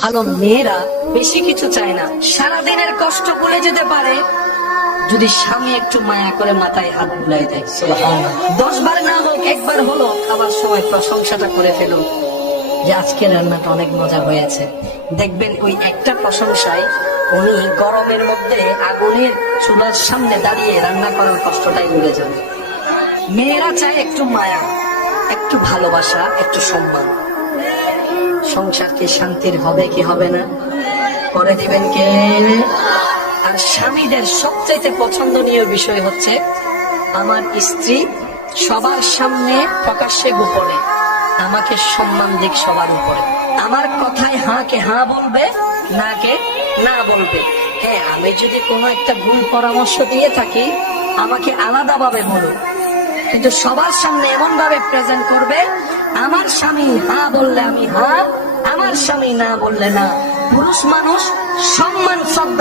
ভালো মেয়েরা বেশি কিছু চায় না, সারাদিনের কষ্ট করে যেতে পারে যদি স্বামী একটু মায়া করে মাথায় হাত বুলাই দেয়। 10 বার না হোক, একবার হলো খাবার সময় প্রশংসাটা করে ফেলো যে আজকে রান্নাটা অনেক মজা হয়েছে। দেখবেন ওই একটা প্রশংসায় উনি গরমের মধ্যে আগুনের চুলার সামনে দাঁড়িয়ে রান্না করার কষ্টটাই ভুলে যাবে। মেয়েরা চায় একটু মায়া, একটু ভালোবাসা, একটু সম্মান। সংসার কি শান্তির হবে কি হবে না করে দিবেন কে? আর স্বামীদের সবচেয়ে পছন্দনীয় বিষয় হচ্ছে আমার স্ত্রী সবার সামনে প্রকাশ্যে গোপনে আমাকে সম্মান দিক সবার উপরে, আমার কথায় হ্যাঁ কে হ্যাঁ বলবে, না কে না বলবে। হ্যাঁ, আমি যদি কোনো একটা ভুল পরামর্শ দিয়ে থাকি আমাকে আলাদাভাবে বলুন, কিন্তু সবার সামনে এমন ভাবে প্রেজেন্ট করবে আমার স্বামী হ্যাঁ বললে আমি হ্যাঁ, আমার স্বামী না বললে না। পুরুষ মানুষ সম্মান শ্রদ্ধা